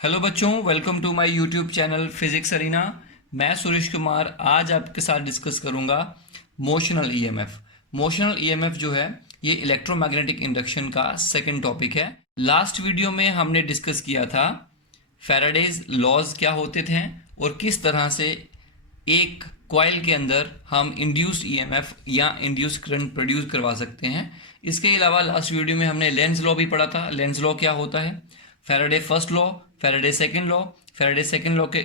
Hello बच्चों, welcome to my YouTube channel Physics Arena. मैं सुरेश कुमार आज आपके साथ डिस्कस करूंगा मोशनल ईएमएफ। मोशनल ईएमएफ जो है ये इलेक्ट्रोमैग्नेटिक इंडक्शन का सेकंड टॉपिक है। लास्ट वीडियो में हमने डिस्कस किया था फैराडेज लॉज क्या होते थे और किस तरह से एक कॉइल के अंदर हम इंड्यूस्ड ईएमएफ या इंड्यूस्ड करंट प्रोड्यूस करवा सकते हैं। इसके अलावा लास्ट वीडियो में हमने लेंज लॉ भी पढ़ा था। लेंज लॉ क्या होता है? Faraday first law, Faraday second law. Faraday second law के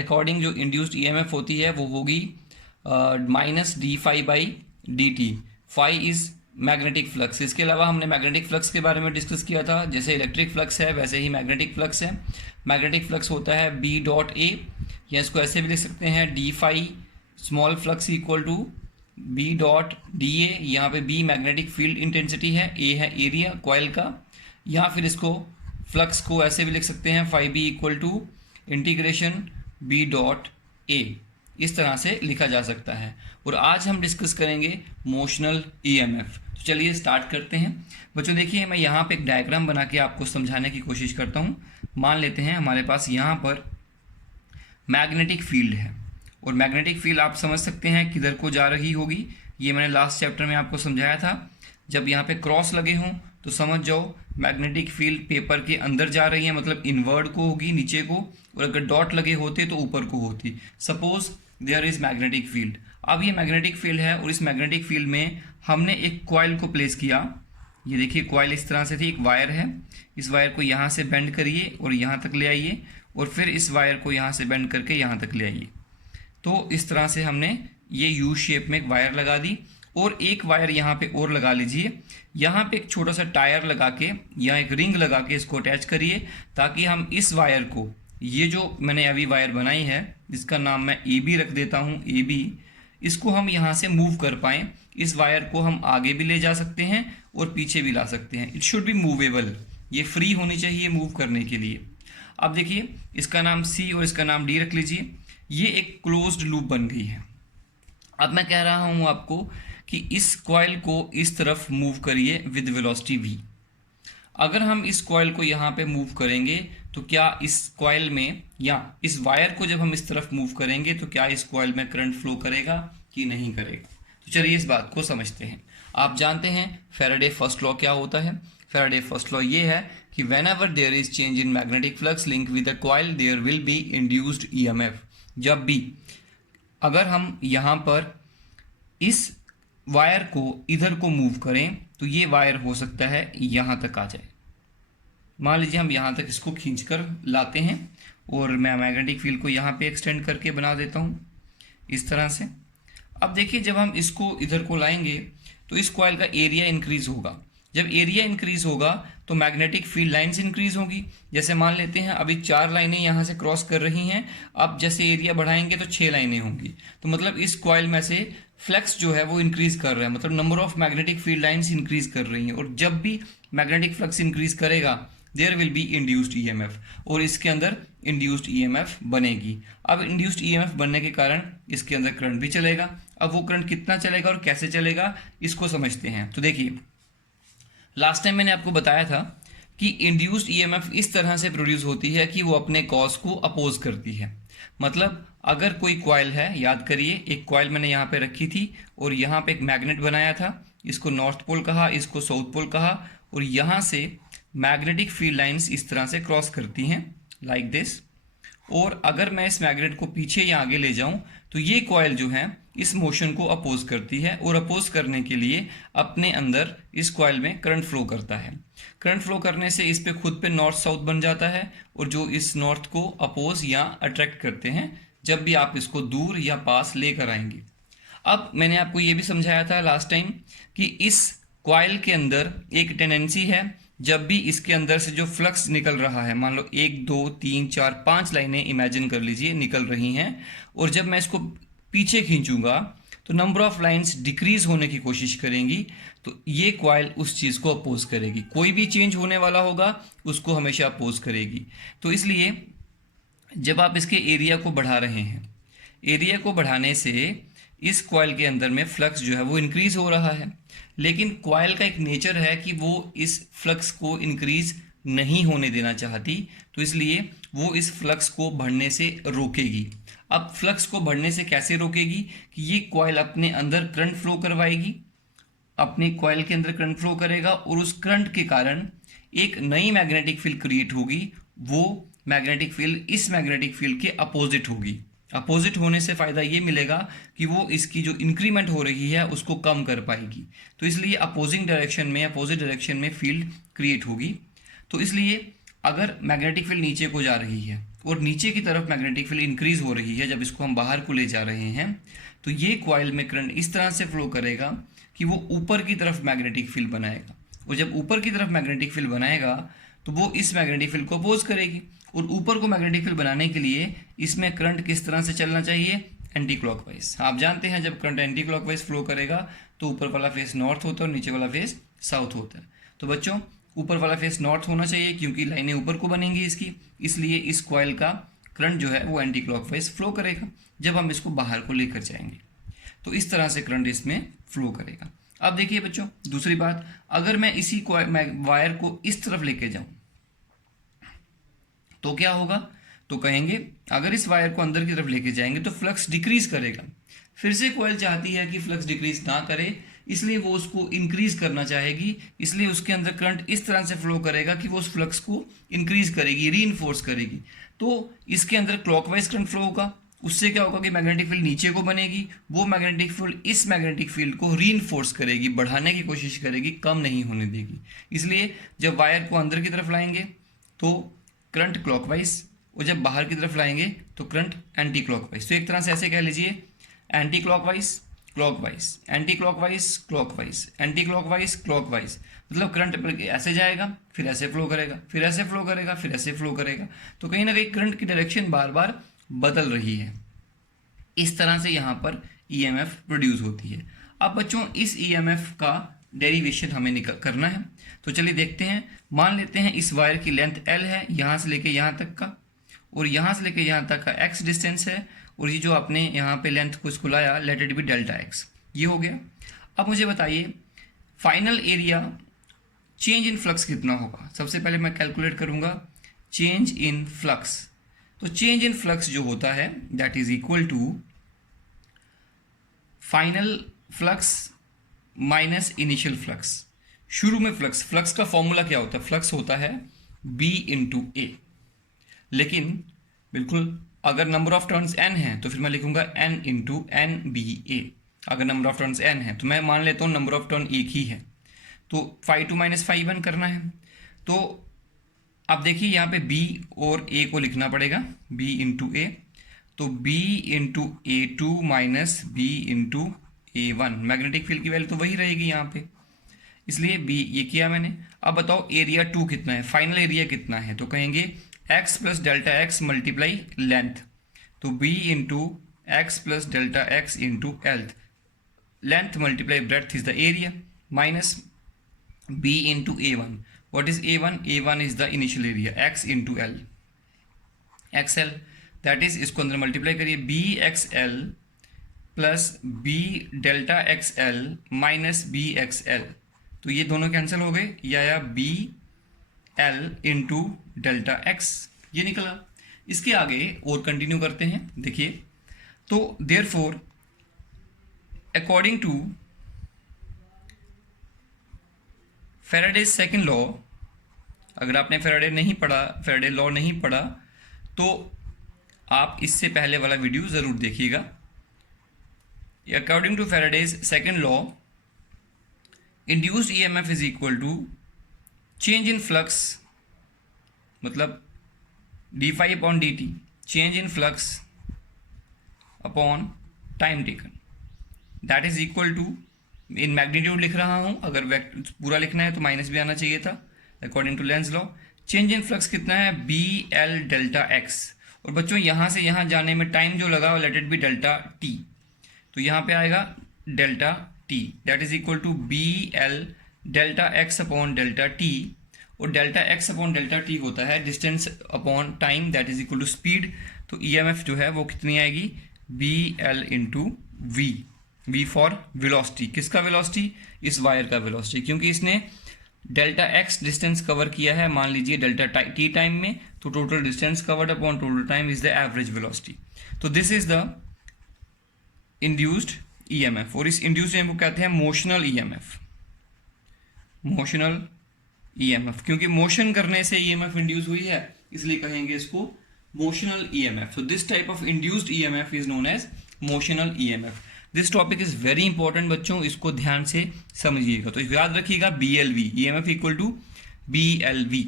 अकॉर्डिंग जो इंड्यूस्ड ईएमएफ होती है वो होगी minus d phi by d t. Phi is magnetic flux. इसके अलावा हमने मैग्नेटिक फ्लक्स के बारे में डिस्कस किया था। जैसे इलेक्ट्रिक फ्लक्स है वैसे ही मैग्नेटिक फ्लक्स है। मैग्नेटिक फ्लक्स होता है बी डॉट ए, या इसको ऐसे भी लिख सकते हैं d phi small flux equal to B dot d A. यहाँ पे बी मैग्नेटिक फील्ड इंटेंसिटी है, ए है एरिया कॉइल का। या फिर इसको फ्लक्स को ऐसे भी लिख सकते हैं phi B equal to integration B dot A. इस तरह से लिखा जा सकता है। और आज हम डिस्कस करेंगे मोशनल ईएमएफ। तो चलिए स्टार्ट करते हैं। बच्चों देखिए, मैं यहाँ पे एक डायग्राम बना के आपको समझाने की कोशिश करता हूँ। मान लेते हैं हमारे पास यहाँ पर मैग्नेटिक फील्ड है, और मैग्नेटिक फील्ड आप समझ सकते हैं किधर को जा रही होगी। ये मैंने लास्ट चैप्टर में आपको समझाया था। जब यहाँ पे क्रॉस लगे हों तो समझ जाओ मैग्नेटिक फील्ड पेपर के अंदर जा रही है, मतलब इनवर्ड को होगी नीचे को, और अगर डॉट लगे होते तो ऊपर को होती। Suppose there is magnetic field. अब ये मैग्नेटिक फील्ड है और इस मैग्नेटिक फील्ड में हमने एक कॉइल को प्लेस किया। ये देखिए कॉइल इस तरह से थी, एक वायर है। इस वायर को यहाँ से बेंड करिए और यहाँ तक ले आइए, और फिर इस वायर को यहाँ से बेंड करके यहाँ तक ले आइए। तो इस तरह से हमने ये यू शेप में एक वायर लगा दी, और एक वायर यहाँ पे और लगा लीजिए। यहाँ पे एक छोटा सा टायर लगा के या एक रिंग लगा के इसको अटैच करिए, ताकि हम इस वायर को, ये जो मैंने अभी वायर बनाई है जिसका नाम मैं ए बी रख देता हूँ, ए बी, इसको हम यहाँ से मूव कर पाएँ। इस वायर को हम आगे भी ले जा सकते हैं और पीछे भी ला सकते हैं। इट शुड बी मूवेबल, ये फ्री होनी चाहिए मूव करने के लिए। अब देखिए, इसका नाम सी और इसका नाम डी रख लीजिए। ये एक क्लोज्ड लूप बन गई है। अब मैं कह रहा हूँ आपको कि इस कॉइल को इस तरफ मूव करिए विद वेलोसिटी v। अगर हम इस कॉइल को यहाँ पे मूव करेंगे तो क्या इस कॉइल में, या इस वायर को जब हम इस तरफ मूव करेंगे तो क्या इस कॉइल में करंट फ्लो करेगा कि नहीं करेगा? तो चलिए इस बात को समझते हैं। आप जानते हैं फैराडे फर्स्ट लॉ क्या होता है? फैराडे फर्स्ट लॉ ये है कि whenever there is change in magnetic flux link with a coil there will be induced EMF. जब भी अगर हम यहाँ पर इस वायर को इधर को मूव करें तो ये वायर हो सकता है यहाँ तक आ जाए। मान लीजिए हम यहाँ तक इसको खींचकर लाते हैं, और मैं मैग्नेटिक फील्ड को यहाँ पे एक्सटेंड करके बना देता हूँ इस तरह से। अब देखिए, जब हम इसको इधर को लाएंगे तो इस कॉइल का एरिया इंक्रीज होगा। जब एरिया इंक्रीज होगा तो मैग्नेटिक फील्ड लाइन्स इंक्रीज होगी। जैसे मान लेते हैं अभी 4 लाइनें यहाँ से क्रॉस कर रही हैं, अब जैसे एरिया बढ़ाएंगे तो 6 लाइनें होंगी। तो मतलब इस कॉइल में से फ्लक्स जो है वो इंक्रीज कर रहा है, मतलब number of magnetic field lines increase कर रही हैं। और जब भी मैग्नेटिक फ्लक्स इंक्रीज करेगा there will be induced EMF, और इसके अंदर इंड्यूस्ड ईएमएफ बनेगी। अब इंड्यूस्ड ईएमएफ बनने के कारण इसके अंदर करंट भी चलेगा। अब वो करंट कितना चलेगा और कैसे चलेगा इसको समझते हैं। तो देखिए, लास्ट टाइम मैंने आपको बताया था कि इंड्यूस्ड ईएमएफ इस तरह से प्रोड्यूस होती है कि वो अपने कॉज को अपोज करती है। मतलब अगर कोई कॉइल है, याद करिए एक कॉइल मैंने यहाँ पे रखी थी और यहाँ पे एक मैग्नेट बनाया था, इसको नॉर्थ पोल कहा, इसको साउथ पोल कहा, और यहाँ से मैग्नेटिक फील्ड लाइंस इस तरह से क्रॉस करती हैं लाइक दिस। और अगर मैं इस मैग्नेट को पीछे या आगे ले जाऊं तो ये कॉइल जो है इस मोशन को अपोज करती है, और अपोज करने के लिए अपने अंदर इस कॉइल में करंट फ्लो करता है। करंट फ्लो करने से इस पे खुद पे नॉर्थ साउथ बन जाता है, और जो इस नॉर्थ को अपोज या अट्रैक्ट करते हैं जब भी आप इसको दूर या पास लेकर आएंगे। अब मैंने आपको ये भी समझाया था लास्ट टाइम कि इस कॉइल के अंदर एक टेंडेंसी है, जब भी इसके अंदर से जो फ्लक्स निकल रहा है, मान लो 1 2 3 4 5 लाइनें इमेजिन कर लीजिए निकल रही हैं, और जब मैं इसको पीछे खींचूंगा तो नंबर ऑफ लाइंस डिक्रीज होने की कोशिश करेंगी, तो ये कॉइल उस चीज़ को अपोज करेगी। कोई भी चेंज होने वाला होगा उसको हमेशा अपोज करेगी। तो इसलिए जब आप इसके एरिया को बढ़ा रहे हैं, एरिया को बढ़ाने से इस कॉइल के अंदर में फ्लक्स जो है वो इंक्रीज हो रहा है, लेकिन कॉइल का एक नेचर है कि वो इस फ्लक्स को इंक्रीज नहीं होने देना चाहती, तो इसलिए वो इस फ्लक्स को बढ़ने से रोकेगी। अब फ्लक्स को बढ़ने से कैसे रोकेगी कि ये कॉइल अपने अंदर करंट फ्लो करवाएगी, अपने कॉइल के अंदर करंट फ्लो करेगा और उस करंट के कारण एक नई मैग्नेटिक फील्ड क्रिएट होगी। वो मैग्नेटिक फील्ड इस मैग्नेटिक फील्ड के अपोजिट होगी। अपोजिट होने से फ़ायदा ये मिलेगा कि वो इसकी जो इंक्रीमेंट हो रही है उसको कम कर पाएगी। तो इसलिए अपोजिट डायरेक्शन में फील्ड क्रिएट होगी। तो इसलिए अगर मैग्नेटिक फील्ड नीचे को जा रही है और नीचे की तरफ मैग्नेटिक फील्ड इंक्रीज हो रही है, जब इसको हम बाहर को ले जा रहे हैं, तो ये कॉइल में करंट इस तरह से फ्लो करेगा कि वो ऊपर की तरफ मैग्नेटिक फील्ड बनाएगा। और जब ऊपर की तरफ मैग्नेटिक फील्ड बनाएगा तो वो इस मैग्नेटिक फील्ड को अपोज करेगी। और ऊपर को मैग्नेटिक फील्ड बनाने के लिए इसमें करंट किस तरह से चलना चाहिए, एंटी क्लॉकवाइज। आप जानते हैं जब करंट एंटी क्लॉकवाइज फ्लो करेगा तो ऊपर वाला फेस नॉर्थ होता है और नीचे वाला फेस साउथ होता है। तो बच्चों ऊपर वाला फेस नॉर्थ होना चाहिए क्योंकि लाइनें ऊपर को बनेंगी इसकी, इसलिए इस कॉइल का करंट जो है वो एंटी क्लॉकवाइज फ्लो करेगा जब हम इसको बाहर को लेकर जाएंगे। तो इस तरह से करंट इसमें फ्लो करेगा। अब देखिए बच्चों दूसरी बात, अगर मैं इसी वायर को इस तरफ लेके जाऊं तो क्या होगा, तो कहेंगे अगर इस वायर को अंदर की तरफ लेके जाएंगे तो फ्लक्स डिक्रीज करेगा। फिर से कॉइल चाहती है कि फ्लक्स डिक्रीज ना करे, इसलिए वो उसको इंक्रीज करना चाहेगी। इसलिए उसके अंदर करंट इस तरह से फ्लो करेगा कि वो उस फ्लक्स को इंक्रीज करेगी, रीइंफोर्स करेगी। तो इसके अंदर क्लॉकवाइज करंट फ्लो होगा। उससे क्या होगा कि मैग्नेटिक फील्ड नीचे को बनेगी, वो मैग्नेटिक फील्ड इस मैग्नेटिक फील्ड को रीइंफोर्स करेगी, बढ़ाने की कोशिश करेगी, कम नहीं होने देगी। इसलिए जब वायर को अंदर की तरफ लाएंगे तो करंट क्लॉकवाइज, और जब बाहर की तरफ लाएंगे तो करंट एंटी क्लॉकवाइज। तो एक तरह से ऐसे कह लीजिए, anti clockwise clockwise, anti clockwise clockwise, anti clockwise clockwise. मतलब करंट ऐसे जाएगा, फिर ऐसे फ्लो करेगा, फिर ऐसे फ्लो करेगा, फिर ऐसे फ्लो करेगा। तो कहीं ना कहीं करंट की डायरेक्शन बार बार बदल रही है। इस तरह से यहाँ पर ईएमएफ प्रोड्यूस होती है। अब बच्चों इस ईएमएफ का डेरिवेशन हमें करना है, तो चलिए देखते हैं। मान लेते हैं इस वायर की लेंथ L है, यहाँ से लेके यहाँ तक का, और यहाँ से लेके यहाँ तक का x डिस्टेंस है, और ये जो आपने यहाँ पे लेंथ को इसको लाया, let it be delta x, ये हो गया। अब मुझे बताइए final area change in flux कितना होगा। सबसे पहले मैं कैलकुलेट करूँगा चेंज इन फ्लक्स। तो चेंज इन फ्लक्स जो होता है that is equal to final flux minus initial flux. शुरू में फ्लक्स का फॉर्मूला क्या होता है, फ्लक्स होता है B इंटू ए। लेकिन बिल्कुल अगर नंबर ऑफ टर्न्स n है तो फिर मैं लिखूंगा n इंटू एन बी ए। अगर नंबर ऑफ टर्न्स n है तो मैं मान लेता हूँ नंबर ऑफ टर्न एक ही है, तो φ2 माइनस φ1 करना है। तो अब देखिए यहाँ पे b और a को लिखना पड़ेगा, b इंटू ए, तो b into A2 minus b into A1। Magnetic field की वैल्यू तो वही रहेगी यहाँ पे, इसलिए b ये किया मैंने। अब बताओ एरिया 2 कितना है, फाइनल एरिया कितना है, तो कहेंगे x plus delta x multiply length, तो b into x plus delta x into length multiply breadth is the area, minus b into A1। What is A1? A1 is the initial area, x into L, XL, that is इसको अंदर multiply करिए, B x L plus B delta x L minus B x L, तो ये दोनों cancel हो गए, या आया B L into delta x, ये निकला। इसके आगे और कंटिन्यू करते हैं, देखिए। तो therefore according to Faraday's second law, अगर आपने फैराडे लॉ नहीं पढ़ा तो आप इससे पहले वाला वीडियो ज़रूर देखिएगा। According to Faraday's second law, induced EMF is equal to change in flux, मतलब d phi upon d t, change in flux upon time taken, that is equal to, in magnitude लिख रहा हूं, अगर पूरा लिखना है तो माइनस भी आना चाहिए था, according to Lenz law. Change in flux कितना है, बी एल डेल्टा एक्स, और बच्चों यहाँ से यहाँ जाने में टाइम जो लगा let it be delta T, तो यहाँ पे आएगा delta T, that is equal to B L delta X upon delta T, और delta X upon delta T होता है distance upon time, that is equal to speed. तो EMF जो है वो कितनी आएगी, B L into we, V for velocity, किसका वेलोसिटी, इस वायर का वेलोसिटी, क्योंकि इसने डेल्टा एक्स डिस्टेंस कवर किया है, मान लीजिए डेल्टा टी टाइम में, तो total distance covered upon total time is the average velocity. तो this is the induced EMF, और इस इंड्यूस्ड ईएमएफ को कहते हैं मोशनल ईएमएफ। मोशनल ईएमएफ, क्योंकि मोशन करने से ईएमएफ इंड्यूस हुई है इसलिए कहेंगे इसको motional EMF. So this type of induced EMF is known as motional EMF. This topic is very important बच्चों, इसको ध्यान से समझिएगा। तो याद रखिएगा BLV, EMF equal to BLV।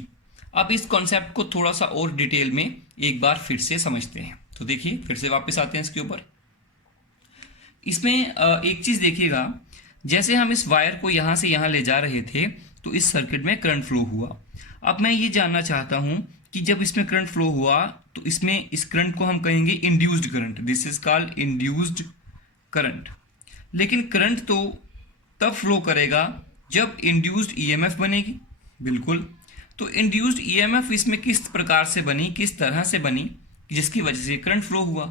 अब इस कॉन्सेप्ट को थोड़ा सा और डिटेल में एक बार फिर से समझते हैं। तो देखिए फिर से वापस आते हैं इसके ऊपर। इसमें एक चीज देखिएगा, जैसे हम इस वायर को यहां से यहां ले जा रहे थे तो इस सर्किट में करंट फ्लो हुआ। अब मैं ये जानना चाहता हूं कि जब इसमें करंट फ्लो हुआ तो इसमें इस करंट को हम कहेंगे induced current, this is called induced current. लेकिन करंट तो तब फ्लो करेगा जब इंड्यूस्ड ईएमएफ बनेगी, बिल्कुल। तो इंड्यूस्ड ईएमएफ इसमें किस प्रकार से बनी, किस तरह से बनी, जिसकी वजह से करंट फ्लो हुआ।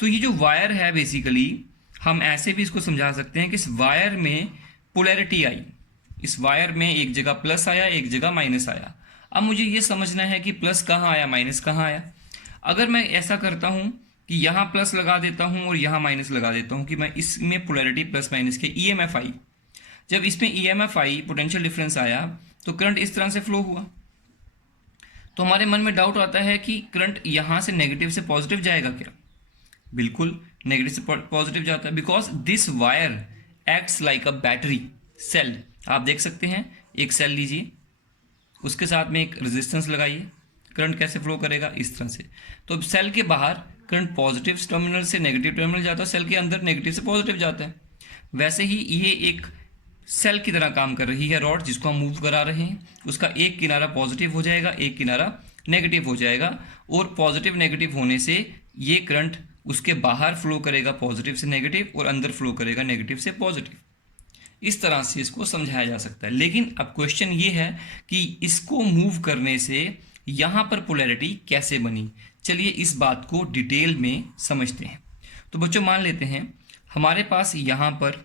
तो ये जो वायर है बेसिकली हम ऐसे भी इसको समझा सकते हैं कि इस वायर में पोलैरिटी आई, इस वायर में एक जगह प्लस आया एक जगह माइनस आया। अब मुझे ये समझना है कि प्लस कहाँ आया माइनस कहाँ आया। अगर मैं ऐसा करता हूँ कि यहाँ प्लस लगा देता हूँ और यहाँ माइनस लगा देता हूँ कि मैं इसमें पोलैरिटी प्लस माइनस के ईएमएफ आई, जब इसमें ईएमएफ आई पोटेंशियल डिफरेंस आया तो करंट इस तरह से फ्लो हुआ। तो हमारे मन में डाउट आता है कि करंट यहाँ से नेगेटिव से पॉजिटिव जाएगा क्या? बिल्कुल नेगेटिव से पॉजिटिव जाता है, because this wire acts like a battery cell. आप देख सकते हैं एक सेल लीजिए, उसके साथ में एक रेजिस्टेंस लगाइए, करंट कैसे फ्लो करेगा इस तरह से। तो अब सेल के बाहर करंट पॉजिटिव टर्मिनल से नेगेटिव टर्मिनल जाता है, सेल के अंदर नेगेटिव से पॉजिटिव जाता है। वैसे ही ये एक सेल की तरह काम कर रही है रॉड जिसको हम मूव करा रहे हैं, उसका एक किनारा पॉजिटिव हो जाएगा एक किनारा नेगेटिव हो जाएगा, और पॉजिटिव नेगेटिव होने से ये करंट उसके बाहर फ्लो करेगा पॉजिटिव से नेगेटिव और अंदर फ्लो करेगा नेगेटिव से पॉजिटिव। इस तरह से इसको समझाया जा सकता है। लेकिन अब क्वेश्चन ये है कि इसको मूव करने से यहाँ पर पोलैरिटी कैसे बनी। चलिए इस बात को डिटेल में समझते हैं। तो बच्चों मान लेते हैं हमारे पास यहाँ पर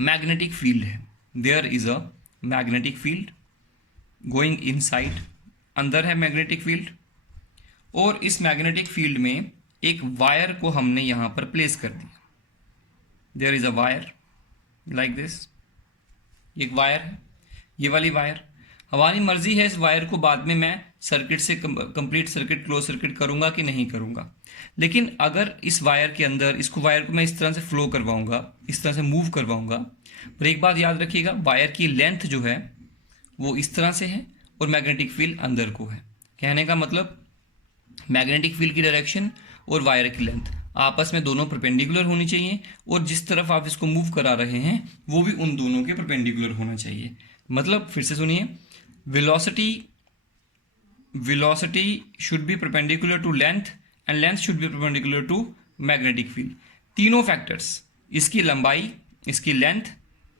मैग्नेटिक फील्ड है, there is a magnetic field going inside, अंदर है मैग्नेटिक फील्ड, और इस मैग्नेटिक फील्ड में एक वायर को हमने यहाँ पर प्लेस कर दिया। There is a wire like this, एक वायर है, ये वाली वायर। हमारी मर्जी है इस वायर को बाद में मैं सर्किट से कंप्लीट सर्किट क्लोज सर्किट करूंगा कि नहीं करूंगा। लेकिन अगर इस वायर के अंदर इसको वायर को मैं इस तरह से फ्लो करवाऊंगा, इस तरह से मूव करवाऊंगा, पर एक बात याद रखिएगा वायर की लेंथ जो है वो इस तरह से है और मैग्नेटिक फील्ड अंदर को है। कहने का मतलब मैग्नेटिक फील्ड की डायरेक्शन और वायर की लेंथ आपस में दोनों परपेंडिकुलर होनी चाहिए, और जिस तरफ आप इसको मूव करा रहे हैं वो भी उन दोनों के परपेंडिकुलर होना चाहिए। मतलब फिर से सुनिए, velocity should be perpendicular to length and length should be perpendicular to magnetic field। तीनों फैक्टर्स, इसकी लंबाई, इसकी लेंथ,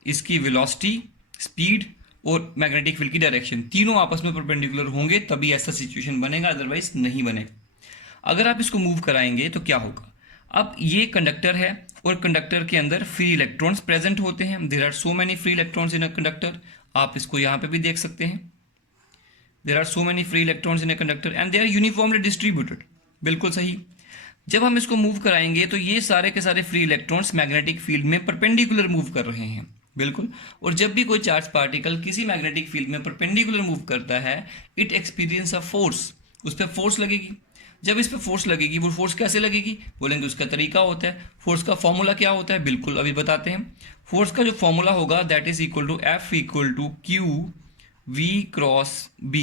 इसकी वेलोसिटी, स्पीड और मैग्नेटिक फील्ड की डायरेक्शन, तीनों आपस में परपेंडिकुलर होंगे तभी ऐसा सिचुएशन बनेगा, अदरवाइज नहीं बनेगा। अगर आप इसको मूव कराएंगे तो क्या होगा? अब ये कंडक्टर है और कंडक्टर के अंदर फ्री इलेक्ट्रॉन्स प्रेजेंट होते हैं। There are so many free electrons in a conductor. आप इसको यहाँ पे भी देख सकते हैं, there are so many free electrons in a conductor and they are uniformly distributed. बिल्कुल सही। जब हम इसको मूव कराएंगे तो ये सारे के सारे फ्री इलेक्ट्रॉन्स मैग्नेटिक फील्ड में परपेंडिकुलर मूव कर रहे हैं, बिल्कुल। और जब भी कोई चार्ज पार्टिकल किसी मैग्नेटिक फील्ड में परपेंडिकुलर मूव करता है, इट एक्सपीरियंस अ फोर्स, उस पर फोर्स लगेगी। जब इस पर फोर्स लगेगी, वो फोर्स कैसे लगेगी बोलेंगे, उसका तरीका होता है। फोर्स का फॉर्मूला क्या होता है, बिल्कुल अभी बताते हैं। फोर्स का जो फॉर्मूला होगा that is equal to F equal to Q V cross B।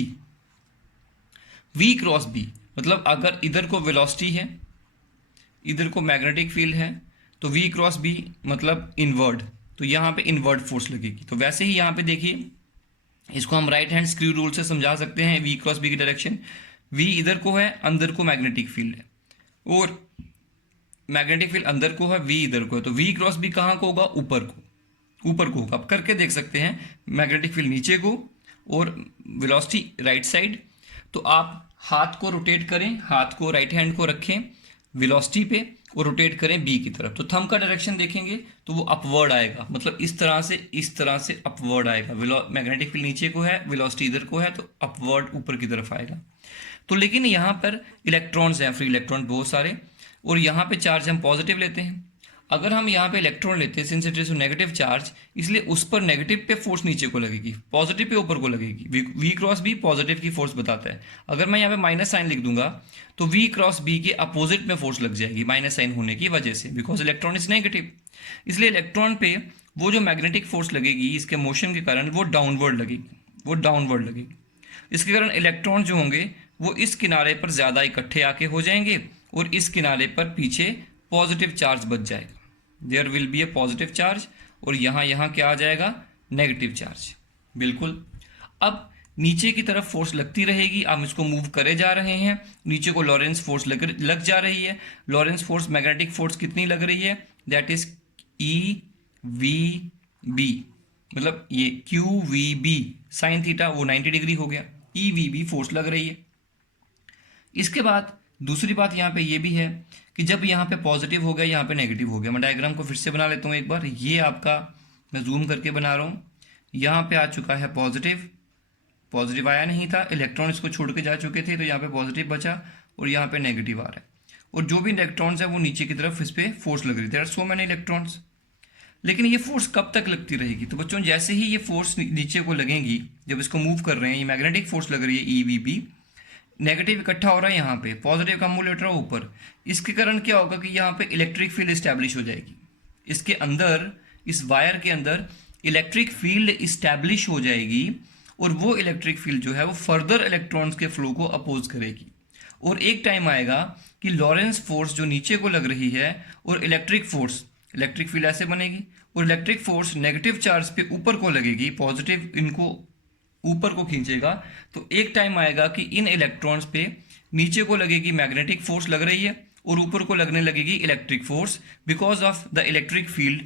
V cross B मतलब अगर इधर को वेलोसिटी है, इधर को मैग्नेटिक फील्ड है, तो V क्रॉस B मतलब इनवर्ड, तो यहाँ पे इनवर्ड फोर्स लगेगी। तो वैसे ही यहाँ पे देखिए, इसको हम राइट हैंड स्क्रू रूल से समझा सकते हैं। V क्रॉस B की डायरेक्शन, V इधर को है, अंदर को मैग्नेटिक फील्ड है, और मैग्नेटिक फील्ड अंदर को है, V इधर को है, तो V क्रॉस B कहाँ को होगा, ऊपर को होगा। अब करके देख सकते हैं, मैग्नेटिक फील्ड नीचे को और वेलोसिटी राइट साइड। तो आप हाथ को रोटेट करें, हाथ को राइट हैंड को रखें वेलोसिटी पे और रोटेट करें बी की तरफ, तो थंब का डायरेक्शन देखेंगे तो वो अपवर्ड आएगा, मतलब इस तरह से अपवर्ड आएगा। मैग्नेटिक फील्ड नीचे को है, वेलोसिटी इधर को है, तो अपवर्ड ऊपर की तरफ आएगा। तो लेकिन यहाँ पर इलेक्ट्रॉन्स हैं, फ्री इलेक्ट्रॉन बहुत सारे, और यहाँ पे चार्ज हम पॉजिटिव लेते हैं। अगर हम यहाँ पे इलेक्ट्रॉन लेते हैं since it is negative charge, इसलिए उस पर नेगेटिव पे फोर्स नीचे को लगेगी, पॉजिटिव पे ऊपर को लगेगी। वी क्रॉस बी पॉजिटिव की फोर्स बताता है। अगर मैं यहाँ पे माइनस साइन लिख दूंगा तो वी क्रॉस बी के अपोजिट में फोर्स लग जाएगी माइनस साइन होने की वजह से, बिकॉज इलेक्ट्रॉन इज नेगेटिव। इसलिए इलेक्ट्रॉन पे वो जो मैग्नेटिक फोर्स लगेगी इसके मोशन के कारण वो डाउनवर्ड लगेगी। इसके कारण इलेक्ट्रॉन जो होंगे वो इस किनारे पर ज़्यादा इकट्ठे आके हो जाएंगे और इस किनारे पर पीछे पॉजिटिव चार्ज बच जाएगा। There will be a positive charge, और यहाँ क्या आ जाएगा, नेगेटिव चार्ज। बिल्कुल। अब नीचे की तरफ फोर्स लगती रहेगी, हम इसको मूव करे जा रहे हैं, नीचे को लॉरेंस फोर्स लग जा रही है। लॉरेंस फोर्स मैग्नेटिक फोर्स कितनी लग रही है, that is e v B, मतलब ये q v B sine theta वो 90 डिग्री हो गया, ई वी बी फोर्स लग रही है। इसके बाद दूसरी बात यहाँ पे ये भी है कि जब यहाँ पे पॉजिटिव हो गया, यहाँ पे नेगेटिव हो गया, मैं डायग्राम को फिर से बना लेता हूँ एक बार। ये आपका मैं जूम करके बना रहा हूँ, यहाँ पे आ चुका है पॉजिटिव आया नहीं था, इलेक्ट्रॉन इसको छोड़ के जा चुके थे, तो यहाँ पे पॉजिटिव बचा और यहाँ पे नेगेटिव आ रहा है। और जो भी इलेक्ट्रॉन्स है वो नीचे की तरफ इस पर फोर्स लग रही है, there are so many electrons. लेकिन ये फोर्स कब तक लगती रहेगी, तो बच्चों जैसे ही ये फोर्स नीचे को लगेंगी, जब इसको मूव कर रहे हैं, ये मैग्नेटिक फोर्स लग रही है ई वी बी, नेगेटिव इकट्ठा हो रहा है यहाँ पे, पॉजिटिव कम्युलेटर है ऊपर, इसके कारण क्या होगा कि यहाँ पे इलेक्ट्रिक फील्ड इस्टेब्लिश हो जाएगी। इसके अंदर, इस वायर के अंदर इलेक्ट्रिक फील्ड इस्टेब्लिश हो जाएगी, और वो इलेक्ट्रिक फील्ड जो है वो फर्दर इलेक्ट्रॉन्स के फ्लो को अपोज करेगी। और एक टाइम आएगा कि लॉरेंस फोर्स जो नीचे को लग रही है और इलेक्ट्रिक फील्ड ऐसे बनेगी, और इलेक्ट्रिक फोर्स नेगेटिव चार्ज पे ऊपर को लगेगी, पॉजिटिव इनको ऊपर को खींचेगा। तो एक टाइम आएगा कि इन इलेक्ट्रॉन्स पे नीचे को लगेगी मैग्नेटिक फोर्स लग रही है और ऊपर को लगने लगेगी electric force, because of the electric field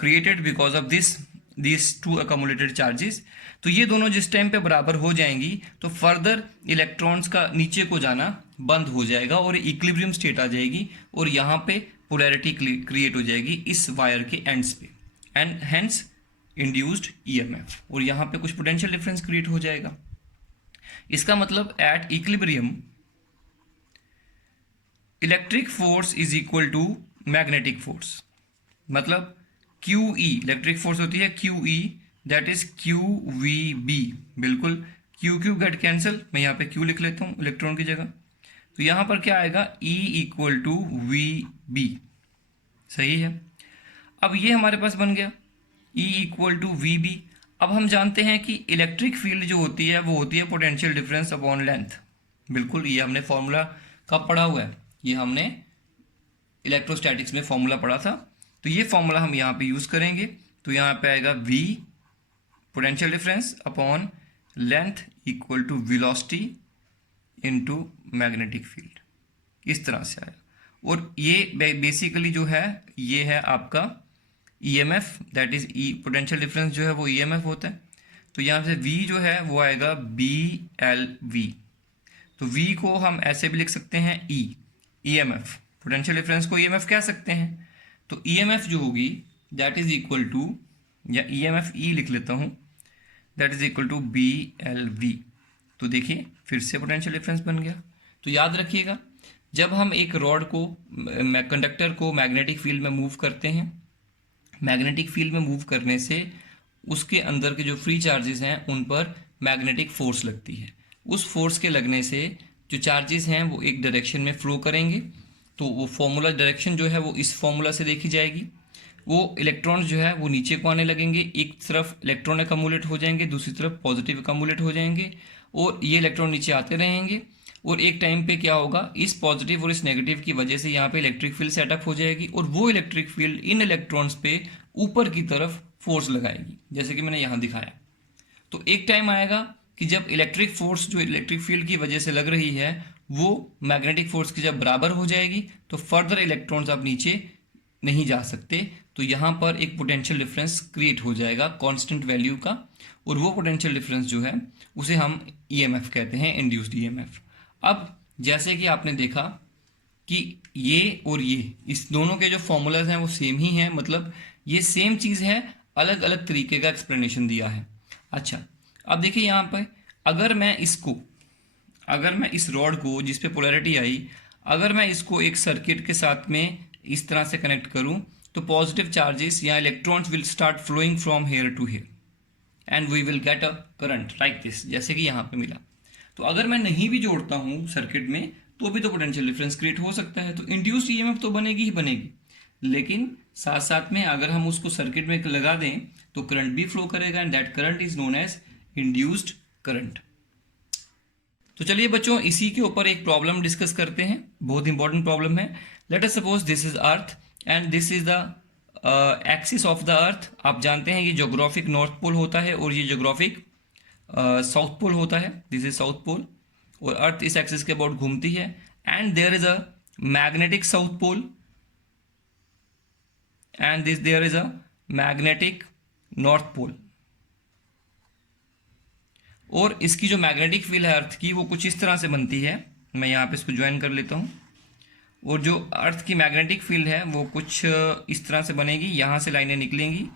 created because of this two accumulated charges. तो ये दोनों जिस टाइम पे बराबर हो जाएंगी तो फर्दर इलेक्ट्रॉन्स का नीचे को जाना बंद हो जाएगा और इक्विलिब्रियम स्टेट आ जाएगी, और यहाँ पे पोलैरिटी क्रिएट हो जाएगी इस वायर के एंड्स पे, एंड हेंस इंड्यूस्ड ईएमएफ, और यहाँ पे कुछ पोटेंशियल डिफरेंस क्रिएट हो जाएगा। इसका मतलब at equilibrium electric force is equal to magnetic force, मतलब क्यू ई, इलेक्ट्रिक फोर्स होती है q E, that is q v B. बिल्कुल, क्यू गेट कैंसिल, मैं यहाँ पे क्यू लिख लेता हूँ इलेक्ट्रॉन की जगह, तो यहाँ पर क्या आएगा, E equal to v B. सही है। अब ये हमारे पास बन गया E equal to v B. अब हम जानते हैं कि इलेक्ट्रिक फील्ड जो होती है वो होती है पोटेंशियल डिफरेंस अपॉन लेंथ। बिल्कुल, ये हमने फॉर्मूला कब पढ़ा हुआ है, ये हमने इलेक्ट्रोस्टैटिक्स में फॉर्मूला पढ़ा था, तो ये फॉर्मूला हम यहाँ पे यूज़ करेंगे। तो यहाँ पे आएगा V potential difference upon length equal to velocity into magnetic field, इस तरह से आएगा। और ये बेसिकली जो है ये है आपका EMF, that is potential difference जो है वो EMF होता है। तो यहाँ से V जो है वो आएगा BLV। तो V को हम ऐसे भी लिख सकते हैं EMF, पोटेंशियल डिफरेंस को EMF कह सकते हैं। तो EMF जो होगी दैट इज इक्वल टू, या EMF E लिख लेता हूँ, that is equal to BLV। तो देखिए फिर से पोटेंशियल डिफरेंस बन गया। तो याद रखिएगा, जब हम एक रॉड को, कंडक्टर को मैग्नेटिक फील्ड में मूव करते हैं, मैग्नेटिक फील्ड में मूव करने से उसके अंदर के जो फ्री चार्जेस हैं उन पर मैग्नेटिक फोर्स लगती है। उस फोर्स के लगने से जो चार्जेस हैं वो एक डायरेक्शन में फ्लो करेंगे, तो वो फॉर्मूला डायरेक्शन जो है वो इस फॉर्मूला से देखी जाएगी। वो इलेक्ट्रॉन्स जो है वो नीचे को आने लगेंगे, एक तरफ इलेक्ट्रॉन अकमुलेट हो जाएंगे, दूसरी तरफ पॉजिटिव अकमुलेट हो जाएंगे, और ये इलेक्ट्रॉन नीचे आते रहेंगे। और एक टाइम पे क्या होगा, इस पॉजिटिव और इस नेगेटिव की वजह से यहाँ पे इलेक्ट्रिक फील्ड सेटअप हो जाएगी, और वो इलेक्ट्रिक फील्ड इन इलेक्ट्रॉन्स पे ऊपर की तरफ फोर्स लगाएगी, जैसे कि मैंने यहाँ दिखाया। तो एक टाइम आएगा कि जब इलेक्ट्रिक फोर्स जो इलेक्ट्रिक फील्ड की वजह से लग रही है वो मैग्नेटिक फोर्स की जब बराबर हो जाएगी तो फर्दर इलेक्ट्रॉन्स अब नीचे नहीं जा सकते। तो यहाँ पर एक पोटेंशियल डिफरेंस क्रिएट हो जाएगा कांस्टेंट वैल्यू का, और वो पोटेंशियल डिफरेंस जो है उसे हम EMF कहते हैं, इंड्यूस्ड EMF। अब जैसे कि आपने देखा कि ये और ये इस दोनों के जो फॉर्मूलाज हैं वो सेम ही हैं, मतलब ये सेम चीज़ है, अलग अलग तरीके का एक्सप्लेनेशन दिया है। अच्छा, अब देखिए यहाँ पे अगर मैं इस रॉड को जिस पे पोलैरिटी आई, अगर मैं इसको एक सर्किट के साथ में इस तरह से कनेक्ट करूं, तो पॉजिटिव चार्जेस या electrons will start flowing from here to here and we will get a current like this, जैसे कि यहाँ पे मिला। तो अगर मैं नहीं भी जोड़ता हूँ सर्किट में तो भी तो पोटेंशियल डिफरेंस क्रिएट हो सकता है, तो इंड्यूस्ड ईएमएफ तो बनेगी ही बनेगी, लेकिन साथ साथ में अगर हम उसको सर्किट में लगा दें तो करंट भी फ्लो करेगा and that current is known as induced current. तो चलिए बच्चों, इसी के ऊपर एक प्रॉब्लम डिस्कस करते हैं, बहुत इंपॉर्टेंट प्रॉब्लम है। Let us suppose this is earth and this is the axis of the earth. आप जानते हैं ये ज्योग्राफिक नॉर्थ पोल होता है और ये ज्योग्राफिक साउथ पोल होता है, दिस इज साउथ पोल, और अर्थ इस एक्सिस के अबाउट घूमती है and there is a magnetic south pole and this there is a magnetic north pole. और इसकी जो मैग्नेटिक फील्ड है अर्थ की वो कुछ इस तरह से बनती है, मैं यहाँ पे इसको ज्वाइन कर लेता हूँ, और जो अर्थ की मैग्नेटिक फील्ड है वो कुछ इस तरह से बनेगी, यहाँ से लाइनें निकलेंगी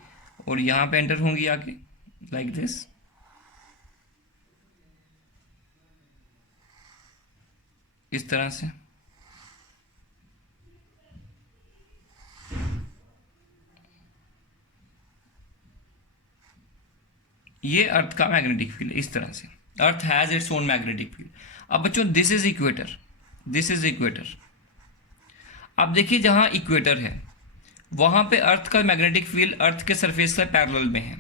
और यहाँ पे एंटर होंगी आके लाइक दिस। इस तरह से ये अर्थ का मैग्नेटिक फील्ड है, इस तरह से earth has its own magnetic field. अब बच्चों this is equator, this is equator. अब देखिए जहां इक्वेटर है वहां पे अर्थ का मैग्नेटिक फील्ड अर्थ के सरफेस का पैरेलल में है,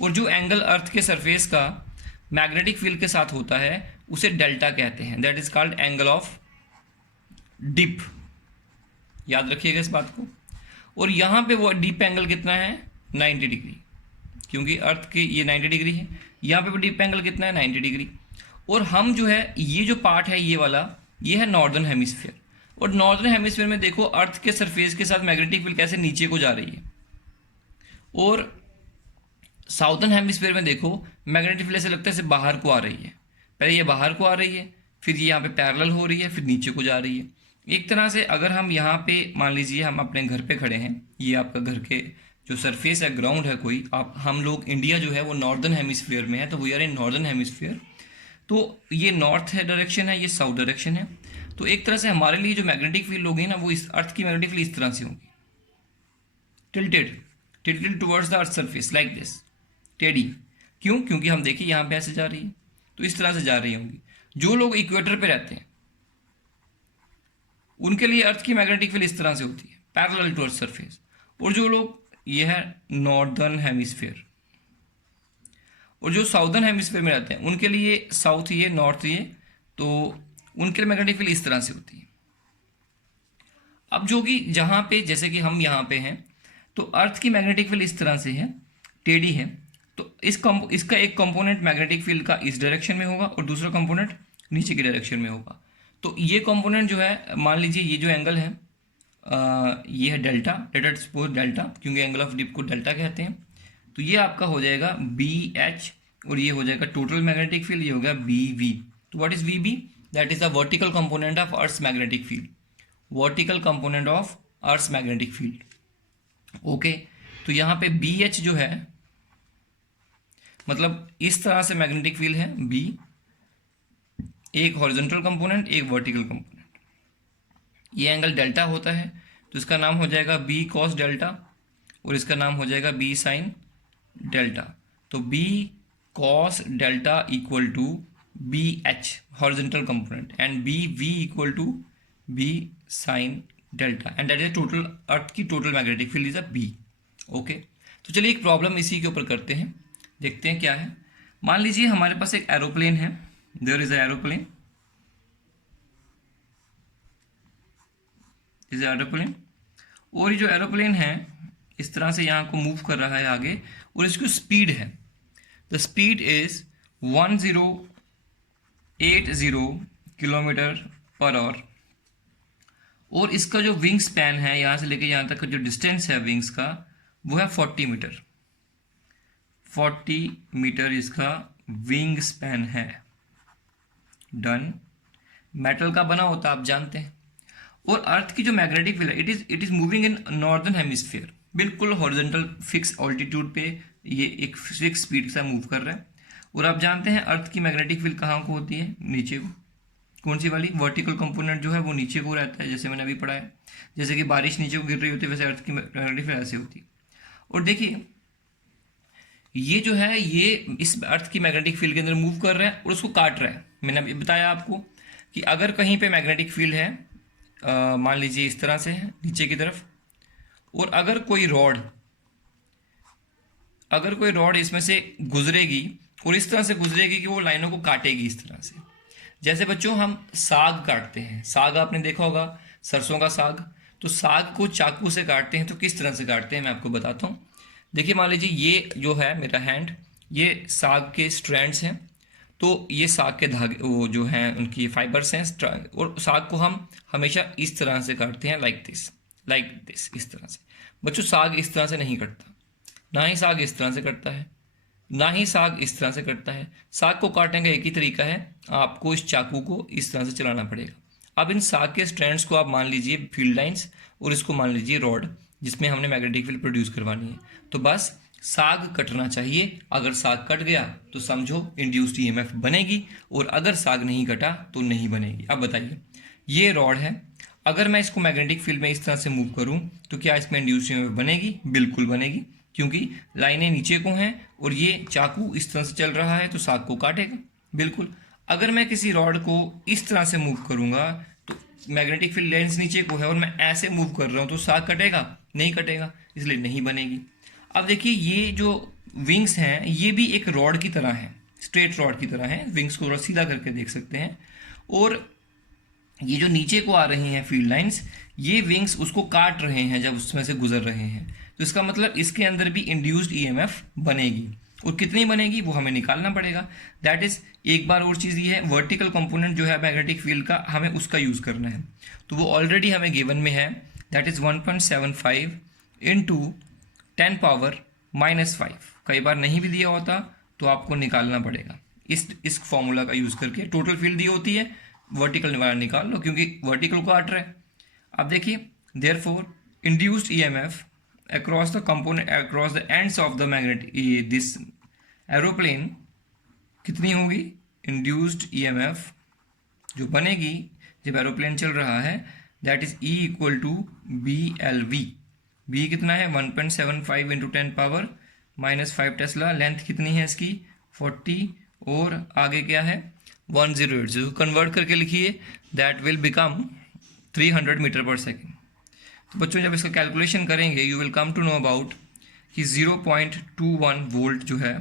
और जो एंगल अर्थ के सरफेस का मैग्नेटिक फील्ड के साथ होता है उसे डेल्टा कहते हैं, that is called angle of dip. याद रखिएगा इस बात को। और यहाँ पे वो डीप एंगल कितना है, 90 डिग्री, क्योंकि अर्थ की ये 90 डिग्री है, यहाँ पे भी डीप एंगल कितना है, 90 डिग्री। और हम जो है ये जो पार्ट है ये वाला, ये है नॉर्दर्न हेमिस्फीयर, और नॉर्दर्न हेमिस्फीयर में देखो अर्थ के सरफेस के साथ मैग्नेटिक फील्ड कैसे नीचे को जा रही है, और साउदर्न हेमिस्फीयर में देखो मैग्नेटिक फील्ड ऐसे लगता है बाहर को आ रही है, पहले ये बाहर को आ रही है, फिर ये यहाँ पे पैरेलल हो रही है, फिर नीचे को जा रही है। एक तरह से अगर हम यहाँ पे मान लीजिए हम अपने घर पे खड़े हैं, ये आपका घर के जो सरफेस है, ग्राउंड है कोई, आप हम लोग इंडिया जो है वो नॉर्दर्न हेमिस्फीयर में है, तो we are in northern hemisphere, तो ये नॉर्थ है डायरेक्शन है, ये साउथ डायरेक्शन है। तो एक तरह से हमारे लिए जो मैग्नेटिक फील्ड होगी ना वो इस अर्थ की मैग्नेटिक फील्ड इस तरह से होगी, tilted towards the earth surface like this, टेढ़ी। क्यों? क्योंकि हम देखिए यहाँ पे ऐसे जा रही है, तो इस तरह से जा रही होंगी। जो लोग इक्वेटर पे रहते हैं उनके लिए अर्थ की मैग्नेटिक फील्ड इस तरह से होती है, पैरेलल टू अर्थ सरफेस। और जो लोग, ये है नॉर्दर्न हेमिस्फीयर, और जो साउदर्न हेमिस्फीयर में रहते हैं उनके लिए साउथ ये, नॉर्थ ये, तो उनके लिए मैग्नेटिक फील्ड इस तरह से होती है। अब जो कि जहाँ पे जैसे कि हम यहाँ पे हैं तो अर्थ की मैग्नेटिक फील्ड इस तरह से है, टेढ़ी है, तो इसका एक कंपोनेंट मैग्नेटिक फील्ड का इस डायरेक्शन में होगा और दूसरा कंपोनेंट नीचे की डायरेक्शन में होगा। तो ये कंपोनेंट जो है, मान लीजिए ये जो एंगल है ये है डेल्टा, लेट सपोज डेल्टा, क्योंकि एंगल ऑफ डिप को डेल्टा कहते हैं। तो ये आपका हो जाएगा बी एच, और ये हो जाएगा टोटल मैग्नेटिक फील्ड, ये हो गया बी वी। तो what is V B? That is the vertical component of earth magnetic field, vertical component of earth magnetic field. Okay, तो यहाँ पे बी एच जो है मतलब इस तरह से मैग्नेटिक फील्ड है बी, एक हॉरिजॉन्टल कंपोनेंट एक वर्टिकल कंपोनेंट। ये एंगल डेल्टा होता है तो इसका नाम हो जाएगा बी कॉस डेल्टा, और इसका नाम हो जाएगा बी साइन डेल्टा। तो B cos delta equal to B H horizontal component and B V equal to B sine delta, and that is total earth की total magnetic field is a B. Okay, तो चलिए एक problem इसी के ऊपर करते हैं, देखते हैं क्या है। मान लीजिए हमारे पास एक एरोप्लेन है, there is a aeroplane, is aeroplane, और ये जो एरोप्लेन है इस तरह से यहाँ को मूव कर रहा है आगे, और इसकी स्पीड है, the speed is 1080 kilometre per hour, और इसका जो विंग स्पैन है यहाँ से लेके यहाँ तक का जो डिस्टेंस है विंग्स का वो है 40 मीटर, 40 मीटर इसका विंग स्पैन है। डन। मेटल का बना होता आप जानते हैं, और अर्थ की जो मैग्नेटिक फील्ड है it is moving in northern hemisphere, बिल्कुल हॉरिजॉन्टल फिक्स ऑल्टीट्यूड पे ये एक फिक्स स्पीड के साथ मूव कर रहा है। और आप जानते हैं अर्थ की मैग्नेटिक फील्ड कहाँ को होती है, नीचे को। कौन सी वाली, वर्टिकल कंपोनेंट जो है वो नीचे को रहता है, जैसे मैंने अभी पढ़ा है। जैसे कि बारिश नीचे को गिर रही होती है, वैसे अर्थ की मैग्नेटिक फील्ड ऐसे होती है। और देखिए ये जो है ये इस अर्थ की मैग्नेटिक फील्ड के अंदर मूव कर रहा है और उसको काट रहा है। मैंने अभी बताया आपको कि अगर कहीं पे मैग्नेटिक फील्ड है, मान लीजिए इस तरह से है नीचे की तरफ, और अगर कोई रॉड इसमें से गुजरेगी और इस तरह से गुजरेगी कि वो लाइनों को काटेगी इस तरह से। जैसे बच्चों हम साग काटते हैं, साग आपने देखा होगा, सरसों का साग। तो साग को चाकू से काटते हैं तो किस तरह से काटते हैं मैं आपको बताता हूँ। देखिए मान लीजिए ये जो है मेरा हैंड, ये साग के स्ट्रैंड्स हैं। तो ये साग के धागे वो जो हैं उनकी फाइबर्स हैं, और साग को हम हमेशा इस तरह से काटते हैं, लाइक दिस इस तरह से। बच्चों साग इस तरह से नहीं कटता, ना ही साग इस तरह से कटता है, ना ही साग इस तरह से कटता है। साग को काटने का एक ही तरीका है, आपको इस चाकू को इस तरह से चलाना पड़ेगा। अब इन साग के स्ट्रैंड्स को आप मान लीजिए फील्ड लाइंस, और इसको मान लीजिए रॉड जिसमें हमने मैग्नेटिक फील्ड प्रोड्यूस करवानी है। तो बस साग कटना चाहिए, अगर साग कट गया तो समझो इंड्यूस्ड ईएमएफ बनेगी, और अगर साग नहीं कटा तो नहीं बनेगी। अब बताइए ये रॉड है, अगर मैं इसको मैग्नेटिक फील्ड में इस तरह से मूव करूं तो क्या इसमें इंड्यूस्ड ईएमएफ बनेगी? बिल्कुल बनेगी, क्योंकि लाइनें नीचे को हैं और ये चाकू इस तरह से चल रहा है तो साग को काटेगा बिल्कुल। अगर मैं किसी रॉड को इस तरह से मूव करूंगा तो मैग्नेटिक फील्ड लेंस नीचे को है और मैं ऐसे मूव कर रहा हूं तो साग कटेगा? नहीं कटेगा, इसलिए नहीं बनेगी। अब देखिए ये जो विंग्स हैं ये भी एक रॉड की तरह है, स्ट्रेट रॉड की तरह है। विंग्स को थोड़ा सीधा करके देख सकते हैं। और ये जो नीचे को आ रही हैं फील्ड लाइंस, ये विंग्स उसको काट रहे हैं जब उसमें से गुजर रहे हैं। तो इसका मतलब इसके अंदर भी इंड्यूस्ड ईएमएफ बनेगी, और कितनी बनेगी वो हमें निकालना पड़ेगा। दैट इज, एक बार और चीज़ ये है, वर्टिकल कंपोनेंट जो है मैग्नेटिक फील्ड का हमें उसका यूज़ करना है। तो वो ऑलरेडी हमें गिवन में है, दैट इज 1.75 इंटू 10⁻⁻5। कई बार नहीं भी दिया होता तो आपको निकालना पड़ेगा इस फॉर्मूला का यूज़ करके। टोटल फील्ड दी होती है, वर्टिकल वाला निकाल लो क्योंकि वर्टिकल को काट रहा है। अब देखिए therefore induced EMF across the component across the ends of the magnet this aeroplane कितनी होगी? इंड्यूस्ड ईएमएफ जो बनेगी जब एरोप्लेन चल रहा है, that is E equal to BLV। B कितना है? 1.75 इंटू 10⁻⁻5 टेस्ला। लेंथ कितनी है इसकी? 40, और आगे क्या है? 1080। कन्वर्ट करके लिखिए, दैट विल बिकम 300 मीटर पर सेकेंड। तो बच्चों जब इसका कैलकुलेशन करेंगे you will come to know about कि 0.21 वोल्ट जो है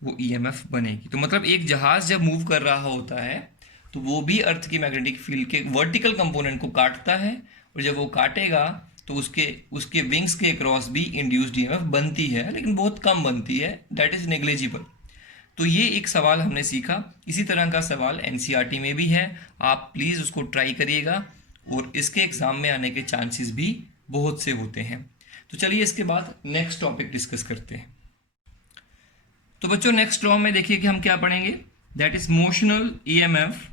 वो ईएमएफ बनेगी। तो मतलब एक जहाज जब मूव कर रहा होता है तो वो भी अर्थ की मैग्नेटिक फील्ड के वर्टिकल कंपोनेंट को काटता है, और जब वो काटेगा तो उसके विंग्स के क्रॉस भी इंड्यूस्ड ईएमएफ बनती है, लेकिन बहुत कम बनती है, दैट इज नेग्लिजिबल। तो ये एक सवाल हमने सीखा। इसी तरह का सवाल एनसीईआरटी में भी है, आप प्लीज़ उसको ट्राई करिएगा, और इसके एग्ज़ाम में आने के चांसेस भी बहुत से होते हैं। तो चलिए इसके बाद नेक्स्ट टॉपिक डिस्कस करते हैं। तो बच्चों नेक्स्ट लॉ में देखिए कि हम क्या पढ़ेंगे, that is motional EMF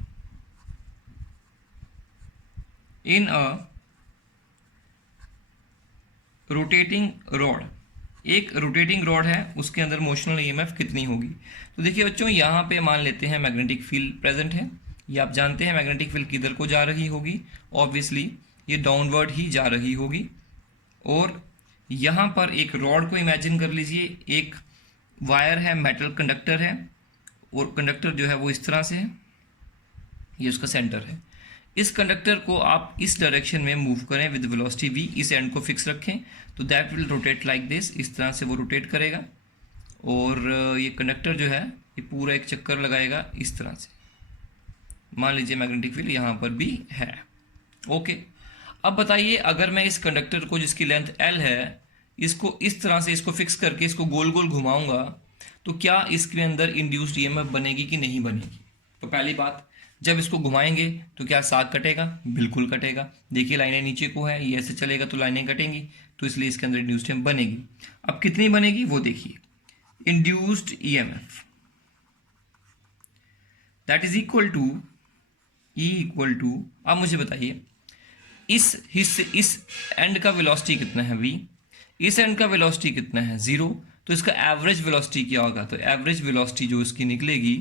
in a rotating rod. एक रोटेटिंग रॉड है, उसके अंदर मोशनल ईएमएफ कितनी होगी? तो देखिए बच्चों यहाँ पे मान लेते हैं मैग्नेटिक फील्ड प्रेजेंट है। ये आप जानते हैं मैग्नेटिक फील्ड किधर को जा रही होगी? ऑब्वियसली ये डाउनवर्ड ही जा रही होगी। और यहाँ पर एक रॉड को इमेजिन कर लीजिए, एक वायर है, मेटल कंडक्टर है, और कंडक्टर जो है वो इस तरह से है, ये उसका सेंटर है। इस कंडक्टर को आप इस डायरेक्शन में मूव करें विद वेलोसिटी v, इस एंड को फिक्स रखें तो that will rotate like this, इस तरह से वो रोटेट करेगा। और ये कंडक्टर जो है ये पूरा एक चक्कर लगाएगा इस तरह से। मान लीजिए मैग्नेटिक फील्ड यहाँ पर भी है। ओके, अब बताइए अगर मैं इस कंडक्टर को जिसकी लेंथ L है, इसको इस तरह से इसको फिक्स करके इसको गोल गोल घुमाऊंगा तो क्या इसके अंदर इंड्यूस्ड ईएमएफ बनेगी कि नहीं बनेगी? तो पहली बात, जब इसको घुमाएंगे तो क्या साग कटेगा? बिल्कुल कटेगा। देखिए लाइनें नीचे को है, ये ऐसे चलेगा तो लाइनें कटेंगी, तो इसलिए इसके अंदर इंड्यूस्ड ईएमएफ बनेगी। अब कितनी बनेगी वो देखिए, induced EMF that is equal to E equal to, अब मुझे बताइए इस हिस्से, इस एंड का वेलोसिटी कितना है v, इस एंड का वेलोसिटी कितना है 0, तो इसका एवरेज वेलोसिटी क्या होगा, तो एवरेज वेलोसिटी जो इसकी निकलेगी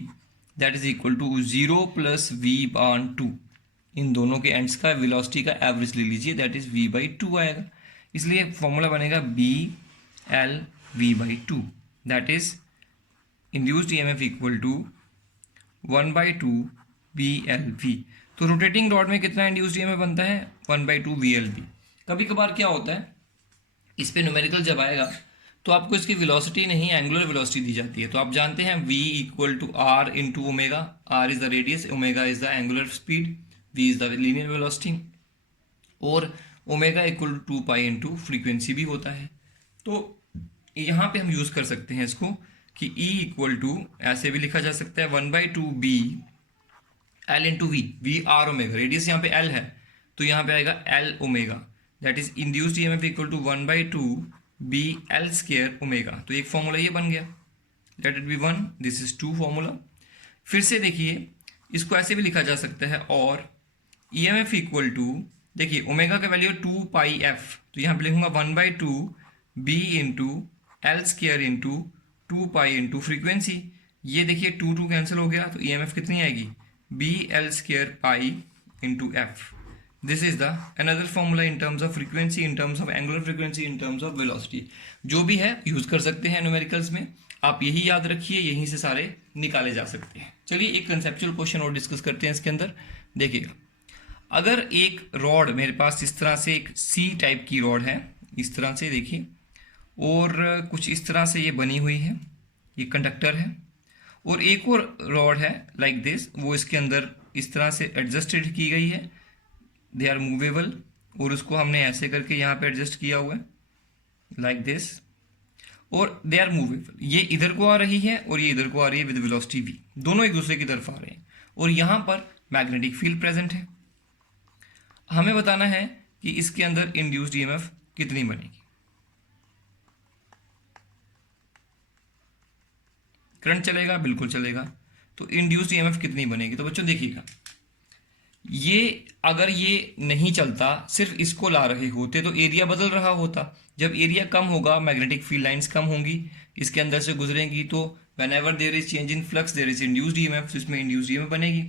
that is equal to 0 plus v/2। इन दोनों के एंड्स का वेलोसिटी का एवरेज ले लीजिए, दैट इज v/2 आएगा। इसलिए फॉर्मूला बनेगा BL v/2, that is induced EMF equal to 1/2 VLV। तो रोटेटिंग रॉड में कितना इंड्यूस्ड ईएमएफ बनता है 1/2 VLV। कभी कभार क्या होता है, इस पे न्यूमेरिकल जब आएगा तो आपको इसकी वेलोसिटी नहीं एंगुलर वेलोसिटी दी जाती है। तो आप जानते हैं v equal to r into omega, r is the radius, omega is the angular speed, v is the linear velocity, और omega equal to 2 pi into frequency भी होता है। तो यहाँ पे हम यूज कर सकते हैं इसको कि E इक्वल टू ऐसे भी लिखा जा सकता है 1/2 B L into we, v r omega, radius यहाँ पे L है तो यहाँ पे आएगा L omega, that is induced EMF equal to 1/2 B L square omega. तो एक फॉर्मूला ये बन गया, let it be 1, this is 2 formula. फिर से देखिए इसको ऐसे भी लिखा जा सकता है, और ईएमएफ इक्वल टू, देखिए ओमेगा का वैल्यू 2 पाई एफ, तो यहाँ पे लिखूंगा 1/2 B into L square into 2 pi into frequency. ये देखिए 2 कैंसिल हो गया, तो ईएमएफ कितनी आएगी BL square pi into F. This is the another formula in terms of frequency, in terms of angular frequency, in terms of velocity. जो भी है यूज कर सकते हैं न्यूमेरिकल्स में, आप यही याद रखिए, यहीं से सारे निकाले जा सकते हैं। चलिए एक कंसेप्चुअल क्वेश्चन और डिस्कस करते हैं इसके अंदर। देखिएगा, अगर एक रॉड मेरे पास इस तरह से एक सी टाइप की रॉड है, इस तरह से देखिए, और कुछ इस तरह से ये बनी हुई है, ये कंडक्टर है, और एक और रॉड है लाइक दिस, वो इसके अंदर इस तरह से एडजस्टेड की गई है, दे आर मूवेबल, और उसको हमने ऐसे करके यहाँ पे एडजस्ट किया हुआ है लाइक दिस, और दे आर मूवेबल। ये इधर को आ रही है और ये इधर को आ रही है विद वेलोसिटी v, दोनों एक दूसरे की तरफ आ रहे हैं, और यहाँ पर मैग्नेटिक फील्ड प्रेजेंट है। हमें बताना है कि इसके अंदर इंड्यूस्ड ईएमएफ कितनी बनेगी। करंट चलेगा, बिल्कुल चलेगा, तो इंड्यूस्ड ईएमएफ कितनी बनेगी। तो बच्चों देखिएगा, ये अगर ये नहीं चलता, सिर्फ इसको ला रहे होते तो एरिया बदल रहा होता। जब एरिया कम होगा मैग्नेटिक फील्ड लाइंस कम होंगी, इसके अंदर से गुजरेंगी, तो whenever there is change in flux there is induced EMF, इसमें इंड्यूस्ड ईएमएफ बनेगी।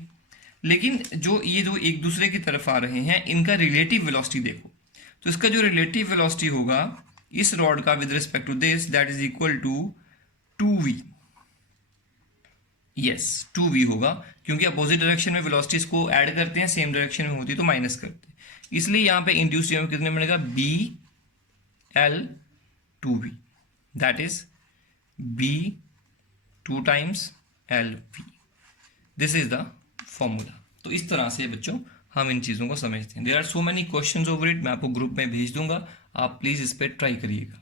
लेकिन जो एक दूसरे की तरफ आ रहे हैं, इनका रिलेटिव वेलोसिटी देखो, तो इसका जो रिलेटिव वेलोसिटी होगा इस रॉड का with respect to this, that is equal to 2v। Yes 2v होगा, क्योंकि अपोजिट डायरेक्शन में वेलोसिटीज को ऐड करते हैं, सेम डायरेक्शन में होती तो माइनस करते हैं। इसलिए यहाँ पे इंड्यूस्ड ईएमएफ कितने बनेगा BL 2v, that is B 2 times LV। This is the formula. तो इस तरह से बच्चों हम इन चीज़ों को समझते हैं। There are so many questions over it, मैं आपको ग्रुप में भेज दूंगा, आप प्लीज़ इस पर ट्राई करिएगा।